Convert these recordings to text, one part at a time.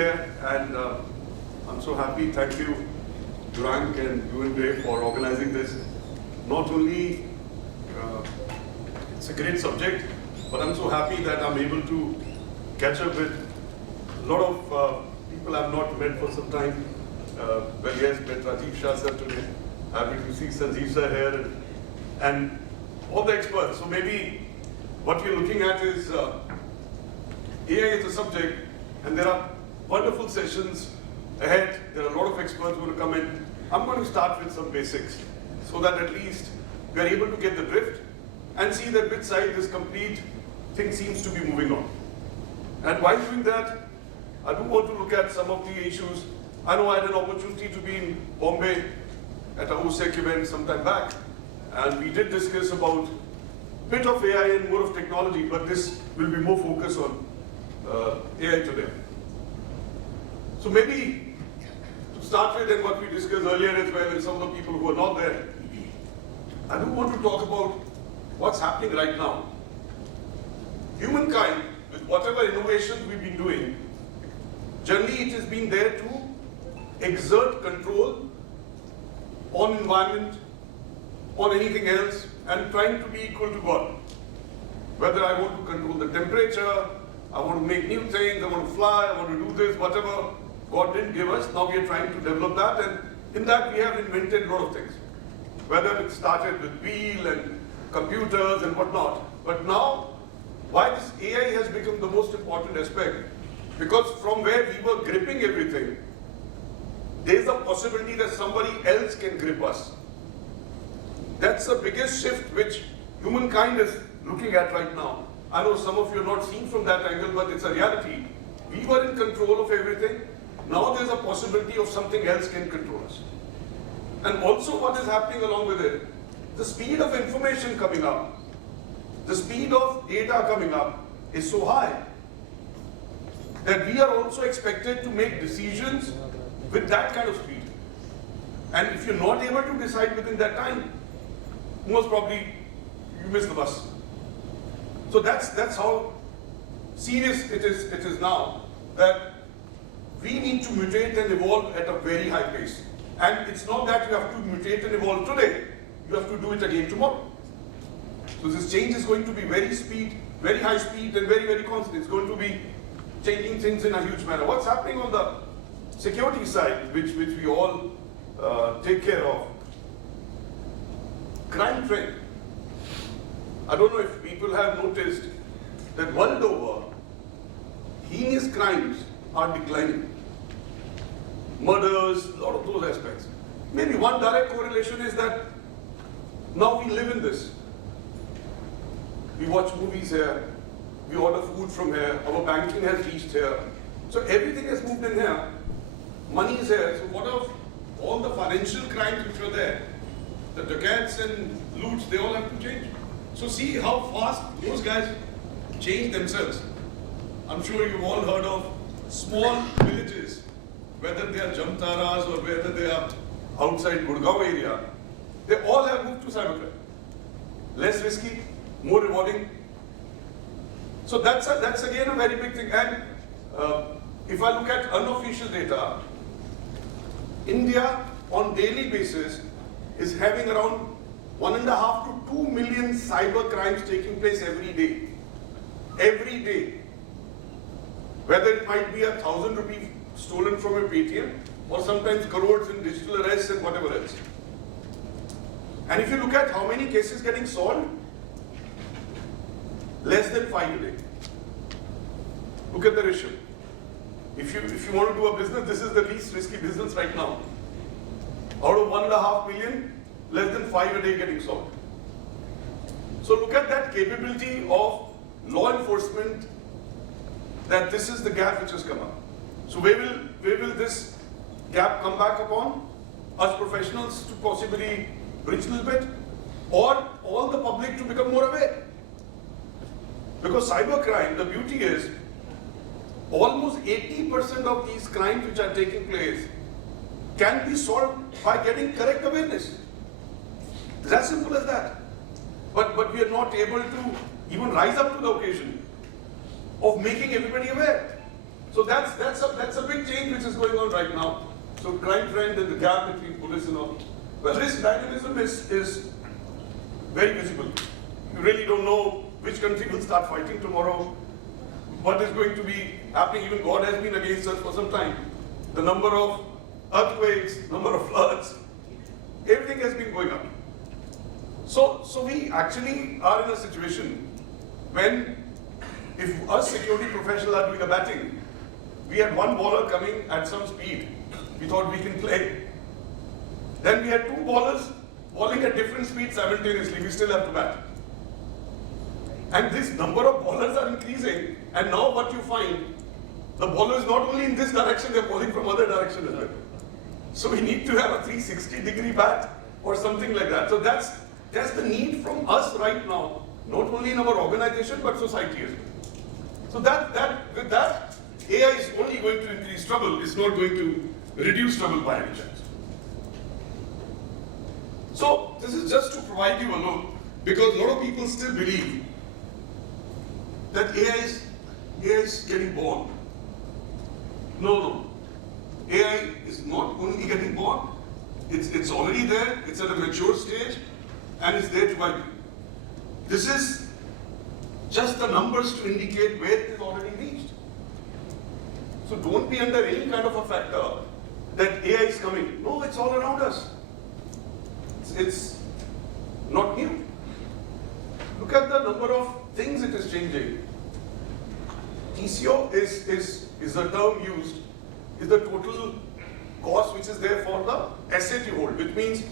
here, and I'm so happy. Thank you, Durang and you and Ray, for organizing this. Not only it's a great subject, but I'm so happy that I'm able to catch up with a lot of people I've not met for some time. Well, yes, met Rajiv Shah sir today. Happy to see Sanjeev sir here and all the experts. So maybe what we're looking at is AI is a subject, and there are wonderful sessions ahead. There are a lot of experts who will come in. I'm going to start with some basics so that at least we are able to get the drift and see that which side this complete thing seems to be moving on. And while doing that, I do want to look at some of the issues. I know I had an opportunity to be in Bombay at a OSEC event some time back, and we did discuss about a bit of AI and more of technology, but this will be more focused on AI today. So maybe to start with, and what we discussed earlier as well, and some of the people who are not there, I do want to talk about what's happening right now. Humankind, with whatever innovations we've been doing, generally it has been there to exert control on environment, on anything else, and trying to be equal to God. Whether I want to control the temperature, I want to make new things, I want to fly, I want to do this, whatever God didn't give us, now we are trying to develop that, and in that we have invented a lot of things. Whether it started with wheel and computers and whatnot, but now, why this AI has become the most important aspect? Because from where we were gripping everything, there is a possibility that somebody else can grip us. That's the biggest shift which humankind is looking at right now. I know some of you are not seeing from that angle, but it's a reality. We were in control of everything. Now there's a possibility of something else can control us. And also what is happening along with it, the speed of information coming up, the speed of data coming up is so high that we are also expected to make decisions with that kind of speed. And if you're not able to decide within that time, most probably you miss the bus. So that's how serious it is now, that we need to mutate and evolve at a very high pace. And it's not that you have to mutate and evolve today, you have to do it again tomorrow. So this change is going to be very high speed and very, very constant. It's going to be changing things in a huge manner. What's happening on the security side, which we all take care of? Crime trend. I don't know if people have noticed that world over, heinous crimes are declining. Murders, a lot of those aspects. Maybe one direct correlation is that now we live in this. We watch movies here, we order food from here, our banking has reached here. So everything has moved in here. Money is here. So what of all the financial crimes which were there? The dacoits and loots, they all have to change. So see how fast those guys change themselves. I'm sure you've all heard of small villages, whether they are Jamtaras or whether they are outside Gurgaon area, they all have moved to cybercrime. Less risky, more rewarding. So that's again a very big thing. And if I look at unofficial data, India on daily basis is having around 1.5 to 2 million cyber crimes taking place every day. Every day. Whether it might be 1,000 rupees stolen from a Paytm, or sometimes crores in digital arrests and whatever else. And if you look at how many cases getting solved, less than 5 a day. Look at the ratio. If you want to do a business, this is the least risky business right now. Out of 1.5 million, less than 5 a day getting solved. So look at that capability of law enforcement, that this is the gap which has come up. So where will this gap come back upon? Us professionals to possibly bridge a little bit, or all the public to become more aware? Because cybercrime, the beauty is, almost 80% of these crimes which are taking place can be solved by getting correct awareness. It's as simple as that. But we are not able to even rise up to the occasion of making everybody aware. So that's a big change which is going on right now. So crime trend and the gap between police and all. Well, risk dynamism is very visible. You really don't know which country will start fighting tomorrow, what is going to be happening. Even God has been against us for some time. The number of earthquakes, number of floods, everything has been going up. So we actually are in a situation when, if us security professionals are doing a batting, we had one bowler coming at some speed. We thought we can play. Then we had two bowlers bowling at different speeds simultaneously. We still have to bat. And this number of bowlers are increasing. And now what you find, the bowler is not only in this direction, they're bowling from other direction as well. So we need to have a 360-degree bat or something like that. So that's the need from us right now, not only in our organization, but society as well. So with that, AI is only going to increase trouble. It's not going to reduce trouble by any chance. So this is just to provide you a look, because a lot of people still believe that AI is getting born. No. AI is not only getting born, it's already there, it's at a mature stage, and it's there to guide you. This is just the numbers to indicate where it is already reached. So don't be under any kind of a factor that AI is coming. No, it's all around us. It's not new. Look at the number of things it is changing. TCO is the term used, is the total cost which is there for the asset you hold, which means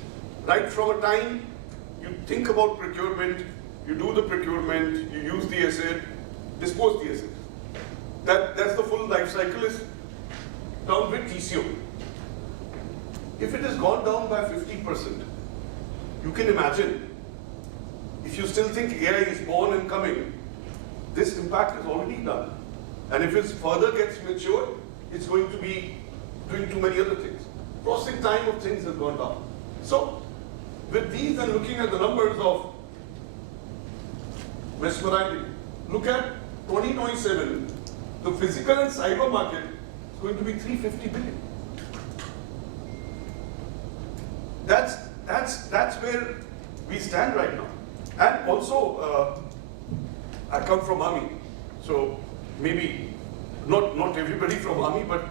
right from a time you think about procurement, you do the procurement, you use the asset, dispose the asset. That's the full life cycle is down with TCO. If it has gone down by 50%, you can imagine, if you still think AI is born and coming, this impact is already done. And if it further gets matured, it's going to be doing too many other things. Processing time of things has gone down. So, with these and looking at the numbers of mesmerizing, look at 2027, the physical and cyber market is going to be 350 billion. That's where we stand right now. And also, I come from army, so maybe not everybody from army, but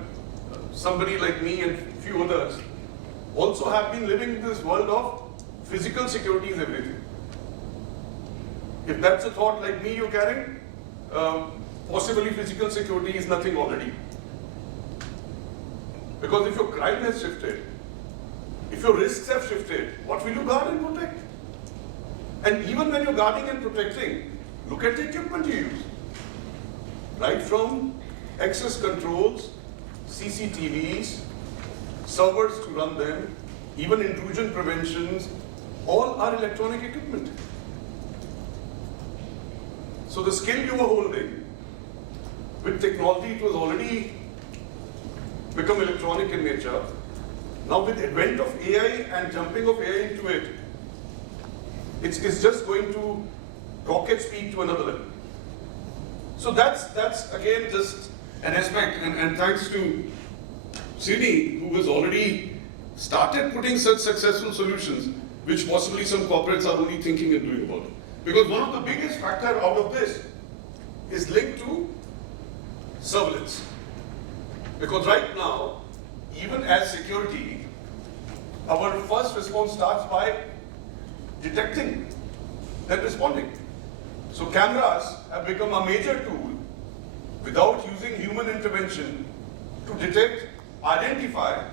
somebody like me and few others also have been living in this world of physical security is everything. If that's a thought like me you're carrying, possibly physical security is nothing already. Because if your crime has shifted, if your risks have shifted, what will you guard and protect? And even when you're guarding and protecting, look at the equipment you use. Right from access controls, CCTVs, servers to run them, even intrusion preventions, all are electronic equipment. So the skill you were holding, with technology it was already become electronic in nature. Now with advent of AI and jumping of AI into it, it's just going to rocket speed to another level. So that's again just an aspect, and thanks to Singh, who has already started putting such successful solutions, which possibly some corporates are only thinking and doing about it. Because one of the biggest factor out of this is linked to surveillance. Because right now, even as security, our first response starts by detecting, then responding. So cameras have become a major tool without using human intervention to detect, identify,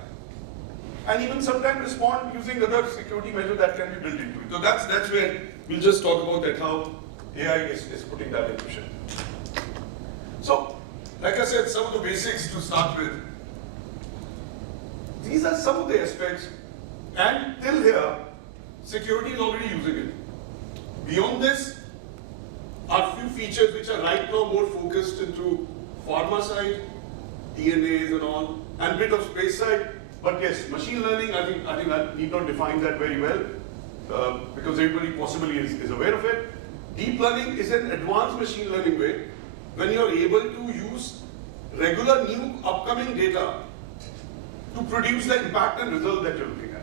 and even sometimes respond using other security measures that can be built into it. So that's where we'll just talk about that, how AI is putting that into shape. So, like I said, some of the basics to start with. These are some of the aspects, and till here, security is already using it. Beyond this, are few features which are right now more focused into pharma side, DNAs and all, and bit of space side. But yes, machine learning, I think I need not define that very well, because everybody possibly is aware of it. Deep learning is an advanced machine learning way when you are able to use regular new upcoming data to produce the impact and result that you're looking at.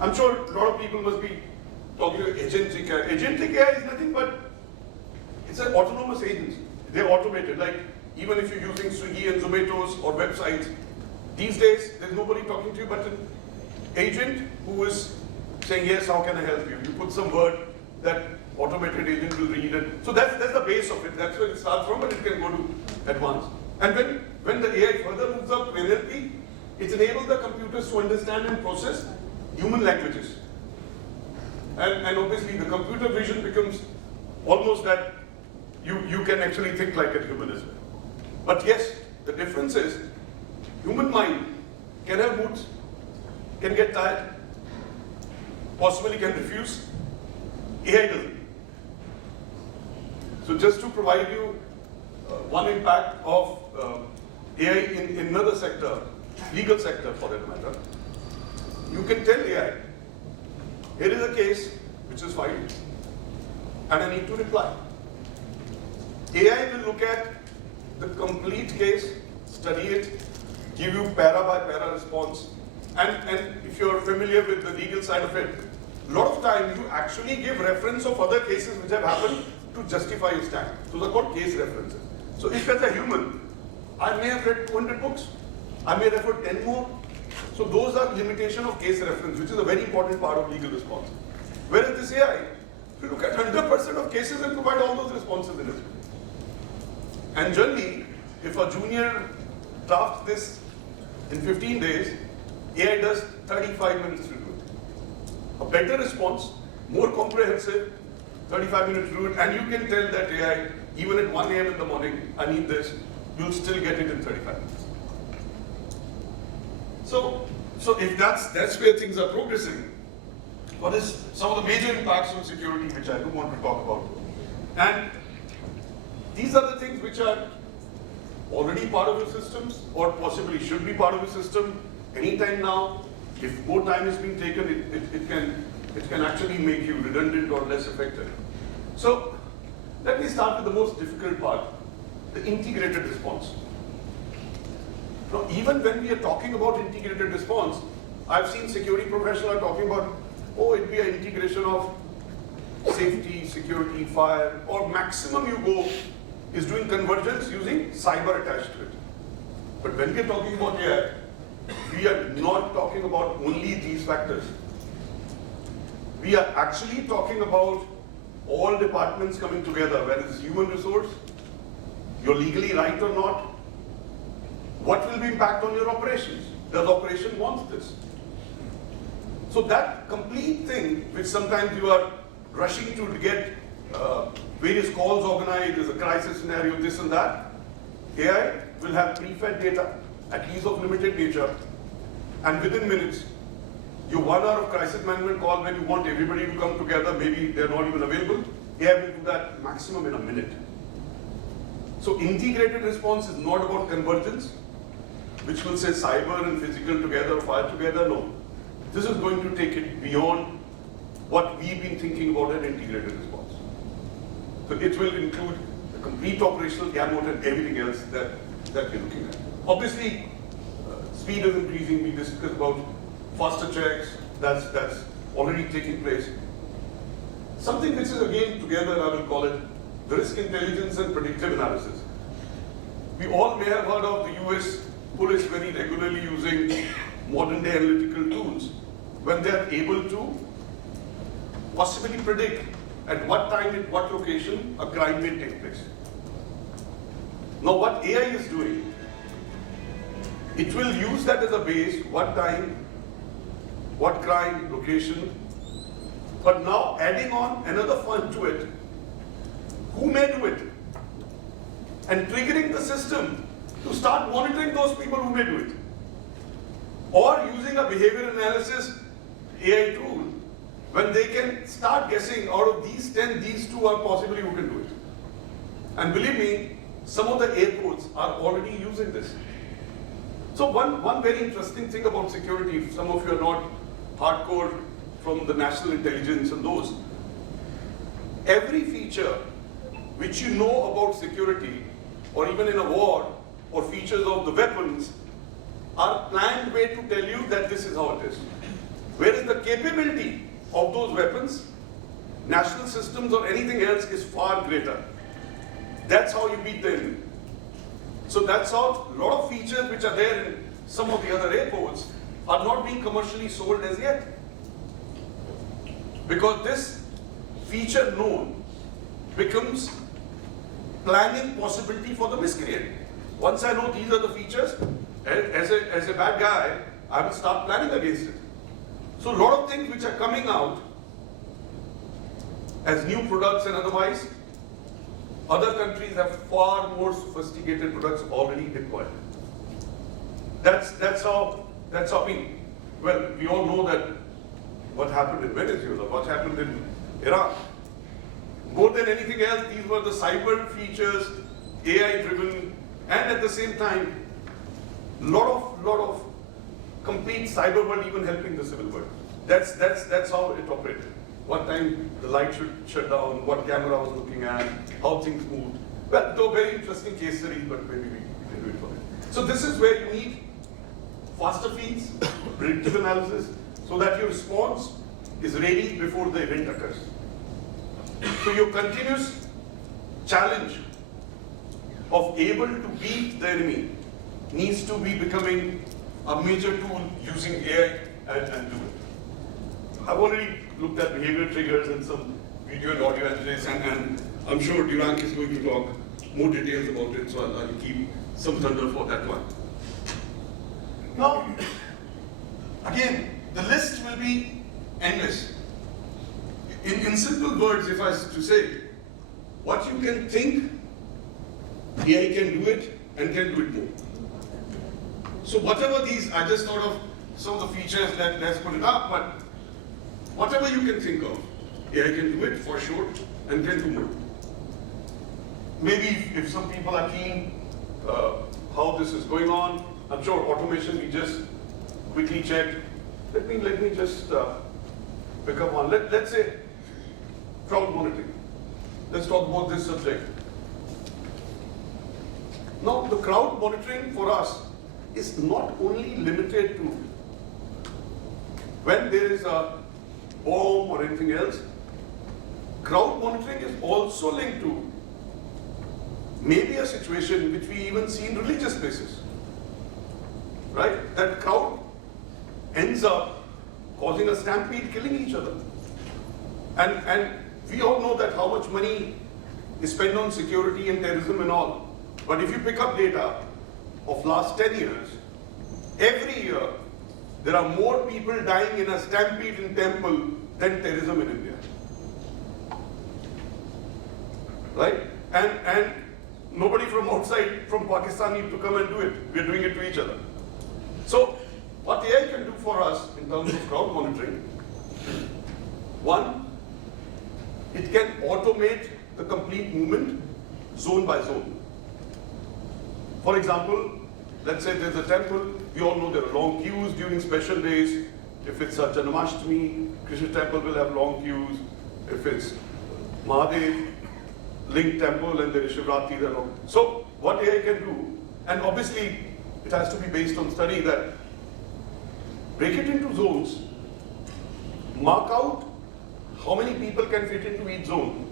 I'm sure a lot of people must be talking to agentic AI. Agentic AI is nothing but, it's an autonomous agency. They're automated. Like, even if you're using Swiggy and Zomato's or websites, these days, there's nobody talking to you but an agent who is saying, yes, how can I help you? You put some word, that automated agent will read it. So that's the base of it. That's where it starts from, but it can go to advanced. And when the AI further moves up to NLP, it's enabled the computers to understand and process human languages. And obviously the computer vision becomes almost that you can actually think like a human as well. But yes, the difference is human mind can have moods, can get tired, possibly can refuse. AI doesn't. So just to provide you one impact of AI in another sector, legal sector for that matter, you can tell AI, here is a case which is filed and I need to reply. AI will look at the complete case, study it, give you para by para response. And if you're familiar with the legal side of it, a lot of time you actually give reference of other cases which have happened to justify your stand. Those are called case references. So if as a human, I may have read 200 books, I may refer 10 more. So those are limitation of case reference, which is a very important part of legal response. Whereas this AI, you look at 100% of cases and provide all those responses in it. And generally, if a junior drafts this in 15 days, AI does 35 minutes to do it. A better response, more comprehensive, 35 minutes to do it, and you can tell that AI, even at 1 a.m. in the morning, I need this, you'll still get it in 35 minutes. So if that's where things are progressing, what is some of the major impacts on security which I do want to talk about? And these are the things which are already part of your systems or possibly should be part of your system anytime now. If more time is being taken, it can actually make you redundant or less effective. So let me start with the most difficult part, the integrated response. Now, even when we are talking about integrated response, I've seen security professionals are talking about, oh, it'd be an integration of safety, security, fire, or maximum you go is doing convergence using cyber attached to it. But when we're talking about AI, we are not talking about only these factors. We are actually talking about all departments coming together, whether it's human resource, you're legally right or not, what will be impact on your operations? Does operation want this? So that complete thing, which sometimes you are rushing to get various calls organized, there's a crisis scenario, this and that, AI will have pre-fed data, at least of limited nature, and within minutes, your 1 hour of crisis management call when you want everybody to come together, maybe they're not even available, AI will do that maximum in a minute. So integrated response is not about convergence, which will say cyber and physical together, fire together, no. This is going to take it beyond what we've been thinking about an integrated response. So it will include the complete operational gamut and everything else that we're looking at. Obviously, speed is increasing. We discussed about faster checks, that's already taking place. Something which is again together, I will call it the risk intelligence and predictive analysis. We all may have heard of the US police very regularly using modern day analytical tools when they are able to possibly predict at what time, at what location a crime may take place. Now what AI is doing, it will use that as a base, what time, what crime, location, but now adding on another fun to it, who may do it, and triggering the system to start monitoring those people who may do it. Or using a behavior analysis AI tool, when they can start guessing out of these 10, these 2 are possibly who can do it. And believe me, some of the airports are already using this. So one very interesting thing about security, if some of you are not hardcore from the national intelligence and those, every feature which you know about security, or even in a war, or features of the weapons are planned way to tell you that this is how it is. Whereas the capability of those weapons, national systems or anything else is far greater. That's how you beat the enemy. So that's how a lot of features which are there in some of the other airports are not being commercially sold as yet. Because this feature known becomes planning possibility for the miscreant. Once I know these are the features, as a bad guy, I will start planning against it. So a lot of things which are coming out as new products and otherwise, other countries have far more sophisticated products already deployed. That's how we all know that what happened in Venezuela, what happened in Iraq. More than anything else, these were the cyber features, AI-driven, and at the same time, lot of complete cyber world even helping the civil world. That's how it operated. What time the light should shut down, what camera I was looking at, how things moved. Well, though very interesting case studies, but maybe we can do it for it. So this is where you need faster feeds, predictive analysis, so that your response is ready before the event occurs. So your continuous challenge of able to beat the enemy needs to be becoming a major tool using AI and do it. I've already looked at behavior triggers and some video and audio analysis, and I'm sure Durang is going to talk more details about it, so I'll keep some thunder for that one. Now, again, the list will be endless. In simple words, if I was to say, what you can think, AI can do it and can do it more. So whatever these, I just thought of some of the features that let's put it up, but whatever you can think of, AI can do it for sure and can do more. Maybe if some people are keen how this is going on, I'm sure automation we just quickly checked. Let me just pick up one. Let's say crowd monitoring. Let's talk about this subject. Now the crowd monitoring for us is not only limited to when there is a bomb or anything else. Crowd monitoring is also linked to maybe a situation which we even see in religious places. Right? That crowd ends up causing a stampede, killing each other. And we all know that how much money is spent on security and terrorism and all. But if you pick up data of last 10 years, every year there are more people dying in a stampede in temple than terrorism in India. Right? And nobody from outside, from Pakistan need to come and do it. We're doing it to each other. So what AI can do for us in terms of crowd monitoring, one, it can automate the complete movement zone by zone. For example, let's say there's a temple, we all know there are long queues during special days. If it's a Janmashtami, Krishna temple will have long queues. If it's Mahadev, Ling temple and there is Shivratri, there are long. So what AI can do, and obviously it has to be based on study, that break it into zones, mark out how many people can fit into each zone.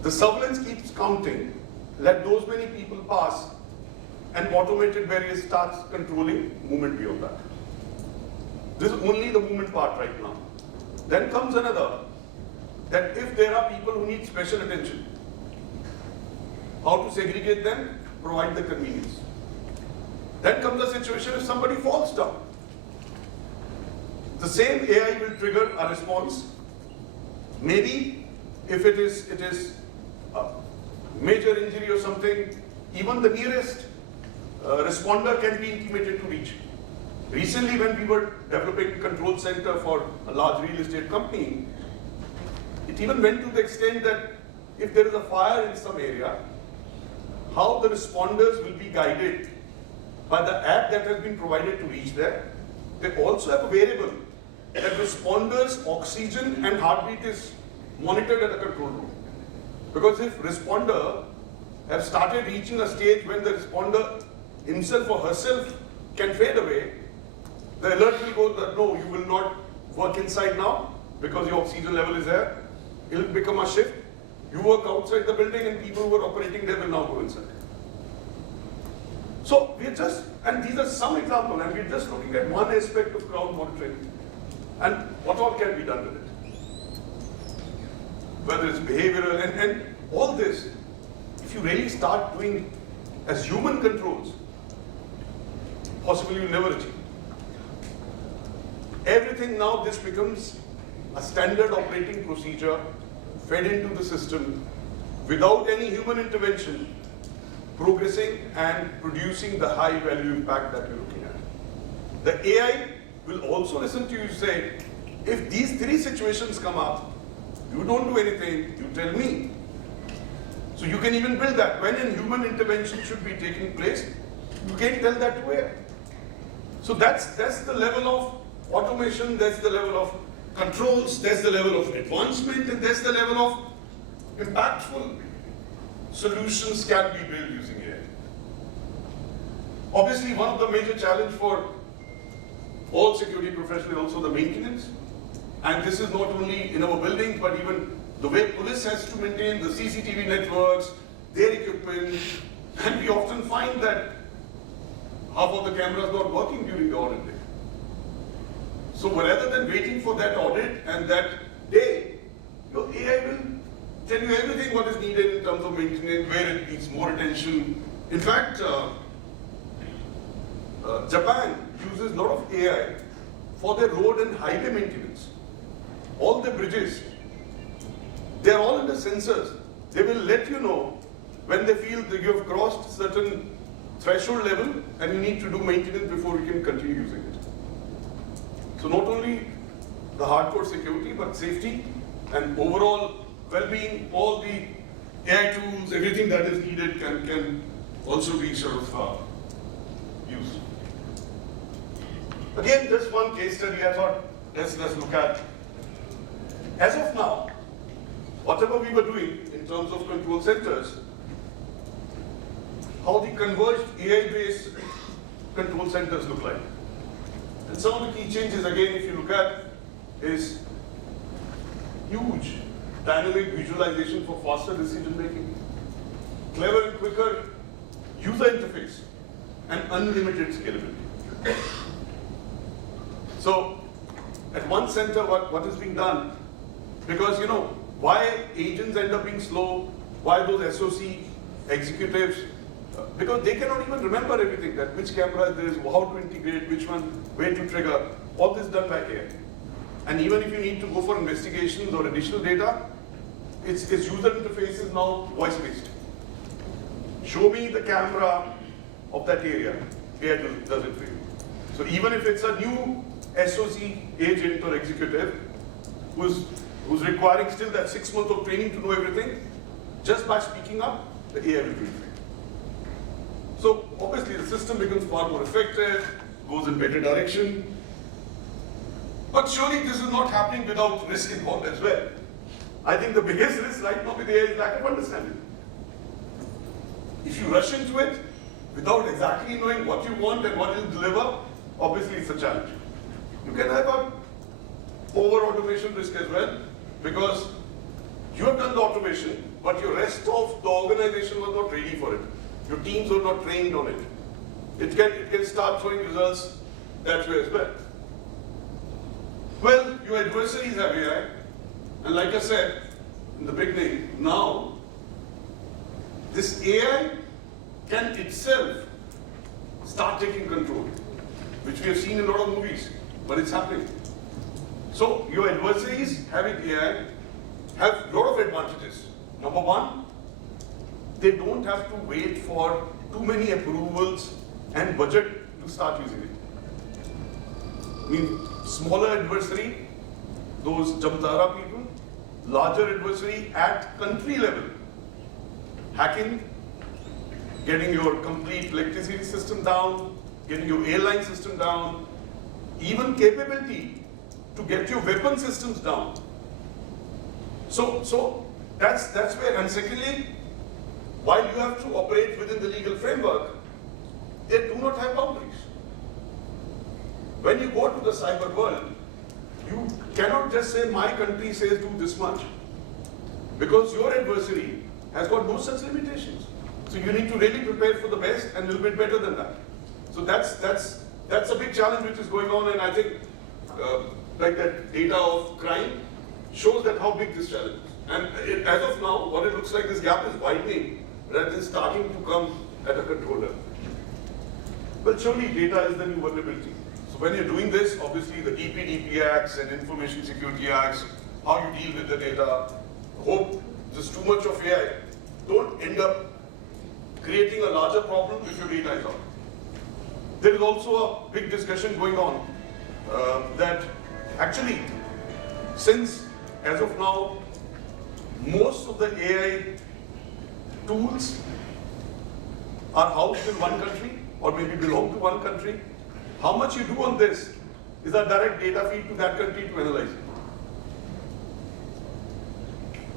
The surveillance keeps counting, let those many people pass, and automated barriers starts controlling movement beyond that. This is only the movement part right now. Then comes another, that if there are people who need special attention, how to segregate them, provide the convenience. Then comes the situation if somebody falls down. The same AI will trigger a response. Maybe if it is a major injury or something, even the nearest responder can be intimated to reach. Recently, when we were developing a control center for a large real estate company, it even went to the extent that if there is a fire in some area, how the responders will be guided by the app that has been provided to reach there. They also have a variable that responders' oxygen and heartbeat is monitored at the control room. Because if responder have started reaching a stage when the responder himself or herself can fade away, the alert will go that no, you will not work inside now because your oxygen level is there. It will become a shift. You work outside the building and people who are operating there will now go inside. So we're just, and these are some examples, and we're just looking at one aspect of crowd monitoring and what all can be done with it. Whether it's behavioral and all this, if you really start doing as human controls, possibly you'll never achieve. Everything now, this becomes a standard operating procedure fed into the system without any human intervention, progressing and producing the high value impact that you're looking at. The AI will also listen to you say, if these three situations come up, you don't do anything, you tell me. So you can even build that. When a human intervention should be taking place, you can tell that to AI. So that's the level of automation, that's the level of controls, that's the level of advancement, and that's the level of impactful solutions can be built using AI. Obviously, one of the major challenges for all security professionals is also the maintenance. And this is not only in our buildings, but even the way police has to maintain the CCTV networks, their equipment, and we often find that half of the cameras not working during the audit day. So rather than waiting for that audit and that day, your AI will tell you everything what is needed in terms of maintenance, where it needs more attention. In fact, Japan uses a lot of AI for their road and highway maintenance. All the bridges, they're all under sensors. They will let you know when they feel that you have crossed certain threshold level and you need to do maintenance before you can continue using it. So not only the hardcore security, but safety and overall well-being, all the AI tools, everything that is needed can also be sort of used. Again, just one case study I thought, let's look at. As of now, whatever we were doing in terms of control centers, how the converged AI-based control centers look like. And some of the key changes, again, if you look at, is huge dynamic visualization for faster decision making, clever and quicker user interface, and unlimited scalability. So, at one center, what is being done, because why agents end up being slow, why those SOC executives, because they cannot even remember everything, that which camera there is, how to integrate, which one, where to trigger, all this done by AI. And even if you need to go for investigations or additional data, its user interface is now voice-based. Show me the camera of that area, AI does it for you. So even if it's a new SOC agent or executive who's requiring still that 6 months of training to know everything, just by speaking up, the AI will do it. So obviously the system becomes far more effective, goes in better direction. But surely this is not happening without risk involved as well. I think the biggest risk right now with AI is lack of understanding. If you rush into it without exactly knowing what you want and what it will deliver, obviously it's a challenge. You can have a over-automation risk as well, because you have done the automation, but your rest of the organization was not ready for it. Your teams were not trained on it. It can start showing results that way as well. Well, your adversaries have AI, and like I said in the beginning, now this AI can itself start taking control, which we have seen in a lot of movies, but it's happening. So your adversaries having AI have a lot of advantages. Number one, they don't have to wait for too many approvals and budget to start using it. I mean, smaller adversary, those Jamtara people, larger adversary at country level, hacking, getting your complete electricity system down, getting your airline system down, even capability to get your weapon systems down. So that's where, and secondly, while you have to operate within the legal framework, they do not have boundaries. When you go to the cyber world, you cannot just say my country says do this much, because your adversary has got no such limitations. So you need to really prepare for the best and a little bit better than that. So that's a big challenge which is going on, and I think like that data of crime shows that how big this challenge is. And as of now, what it looks like, this gap is widening rather than starting to come at a control level. But surely data is the new vulnerability. So when you're doing this, obviously the DPDP Acts and Information Security Acts, how you deal with the data, hope just too much of AI, don't end up creating a larger problem if your data is out. There is also a big discussion going on that actually, since as of now, most of the AI tools are housed in one country or maybe belong to one country, how much you do on this is a direct data feed to that country to analyze it.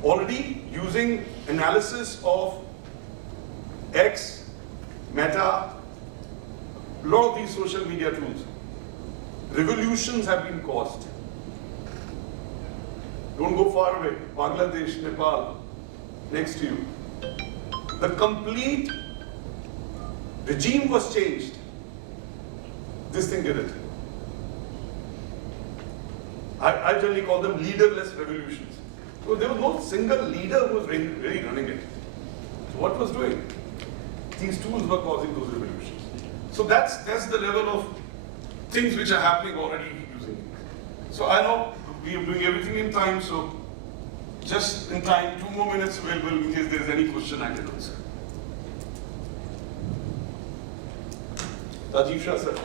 Already using analysis of X, Meta, a lot of these social media tools, revolutions have been caused. Don't go far away. Bangladesh, Nepal, next to you. The complete regime was changed. This thing did it. I generally call them leaderless revolutions. So there was no single leader who was really running it. So what was doing? These tools were causing those revolutions. So that's the level of things which are happening already using it. So I know we are doing everything in time, so just in time, 2 more minutes available in case there is any question I can answer. Rajiv Shah, sir.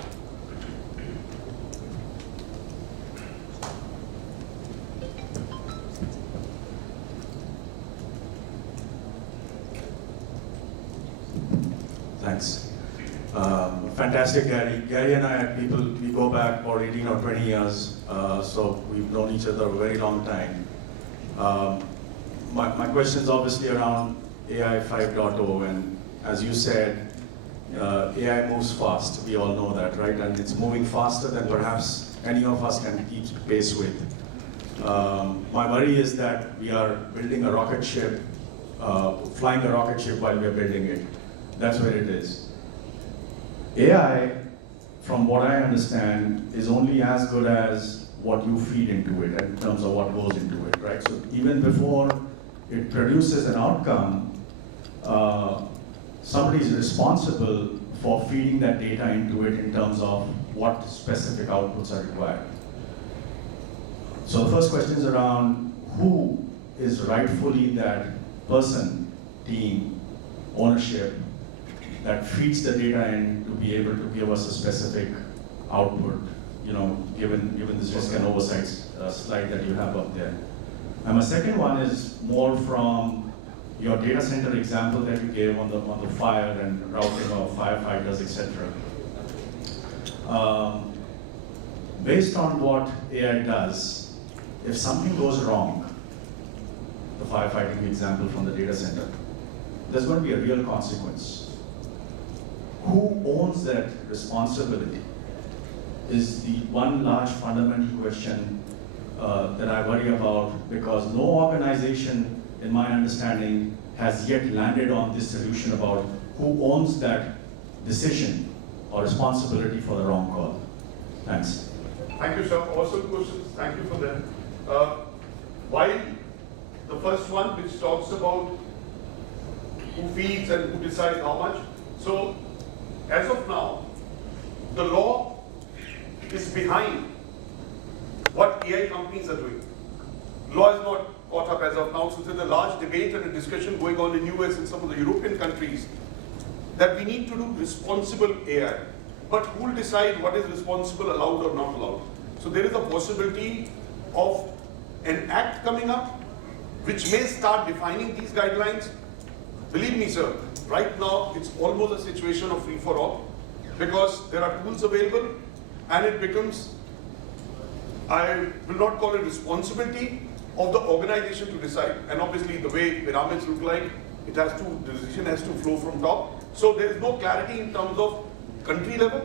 Thanks. Fantastic, Gary. Gary and I, we go back about 18 or 20 years, so we've known each other a very long time. My question is obviously around AI 5.0, and as you said, AI moves fast. We all know that, right? And it's moving faster than perhaps any of us can keep pace with. My worry is that we are building a rocket ship, flying a rocket ship while we are building it. That's where it is. AI, from what I understand, is only as good as what you feed into it in terms of what goes into it, right? So even before it produces an outcome, somebody is responsible for feeding that data into it in terms of what specific outputs are required. So the first question is around who is rightfully that person, team, ownership that feeds the data in to be able to give us a specific output, given this risk and oversight slide that you have up there. And my second one is more from your data center example that you gave on the fire and routing of firefighters, etc. Based on what AI does, if something goes wrong, the firefighting example from the data center, there's going to be a real consequence. Who owns that responsibility is the one large fundamental question that I worry about, because no organization, in my understanding, has yet landed on this solution about who owns that decision or responsibility for the wrong call. Thanks. Thank you, sir. Awesome questions. Thank you for them. While the first one, which talks about who feeds and who decides how much, so as of now, the law is behind what AI companies are doing. Law is not caught up as of now, so there's a large debate and a discussion going on in US and some of the European countries that we need to do responsible AI. But who will decide what is responsible, allowed or not allowed? So there is a possibility of an act coming up which may start defining these guidelines. Believe me, sir, right now it's almost a situation of free for all, because there are tools available and it becomes, I will not call it responsibility of the organization to decide. And obviously the way pyramids look like, the decision has to flow from top. So there is no clarity in terms of country level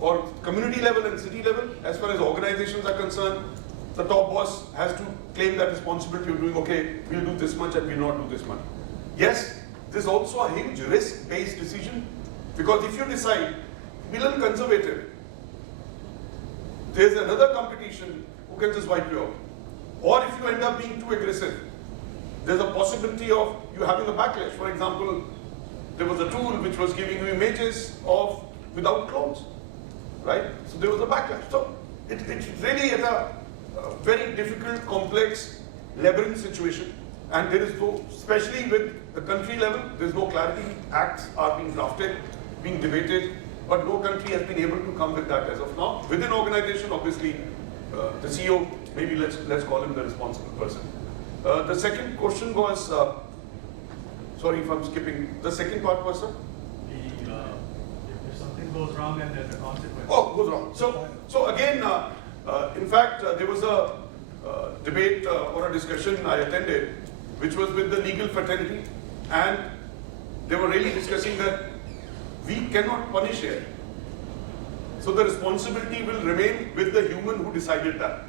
or community level and city level. As far as organizations are concerned, the top boss has to claim that responsibility of doing, okay, we'll do this much and we'll not do this much. Yes, there's also a huge risk-based decision, because if you decide to be a little conservative, there's another competition who can just wipe you out. Or if you end up being too aggressive, there's a possibility of you having a backlash. For example, there was a tool which was giving you images of without clones, right? So there was a backlash. So it's really at a very difficult, complex, labyrinth situation. And there is no, especially with the country level, there's no clarity. Acts are being drafted, being debated, but no country has been able to come with that as of now. Within organization, obviously, the CEO, maybe let's call him the responsible person. The second question was, sorry if I'm skipping, the second part was, sir? If something goes wrong and there's a consequence. Oh, goes wrong. So again, in fact, there was a debate or a discussion I attended, which was with the legal fraternity, and they were really discussing that we cannot punish here. So the responsibility will remain with the human who decided that.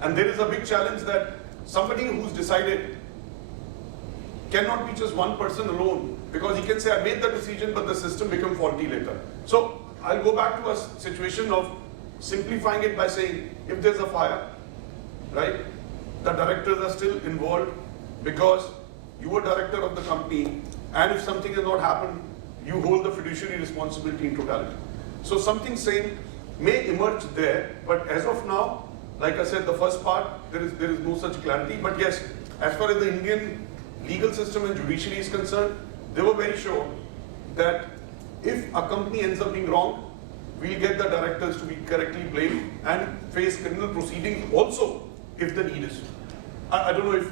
And there is a big challenge that somebody who's decided cannot be just one person alone, because he can say, I made the decision, but the system become faulty later. So I'll go back to a situation of simplifying it by saying, if there's a fire, right, the directors are still involved because you were director of the company, and if something has not happened, you hold the fiduciary responsibility in totality. So something same may emerge there, but as of now, like I said, the first part, there is no such clarity. But yes, as far as the Indian legal system and judiciary is concerned, they were very sure that if a company ends up being wrong, we'll get the directors to be correctly blamed and face criminal proceedings also if the need is. I don't know if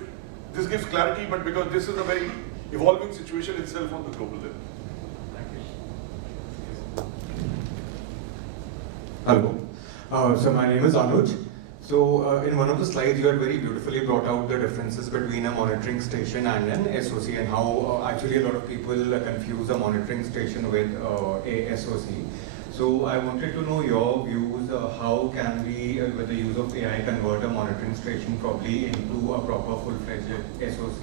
this gives clarity, but because this is a very evolving situation itself on the global level. Hello. So my name is Anuj. So in one of the slides, you had very beautifully brought out the differences between a monitoring station and an SOC, and how actually a lot of people confuse a monitoring station with a SOC. So I wanted to know your views. How can we, with the use of AI, convert a monitoring station probably into a proper full-fledged SOC?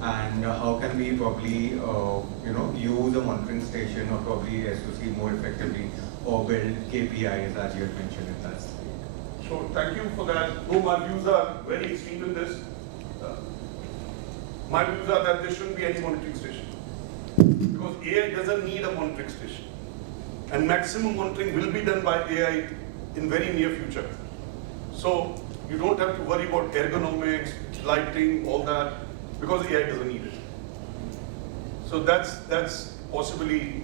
And how can we probably, use a monitoring station or probably SOC more effectively, or build KPIs as you had mentioned in that slide? So thank you for that. No, my views are very extreme in this. My views are that there shouldn't be any monitoring station, because AI doesn't need a monitoring station, and maximum monitoring will be done by AI in very near future. So you don't have to worry about ergonomics, lighting, all that, because AI doesn't need it. So that's possibly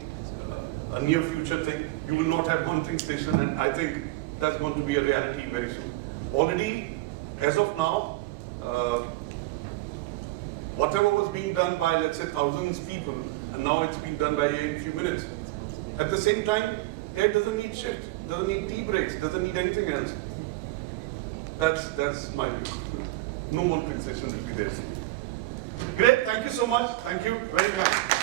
a near future thing. You will not have monitoring station, and I think that's going to be a reality very soon. Already, as of now, whatever was being done by, let's say, thousands of people, and now it's being done by AI in a few minutes. At the same time, AI doesn't need shift, doesn't need tea breaks, doesn't need anything else. That's my view. No monitoring station will be there. Great, thank you so much. Thank you very much.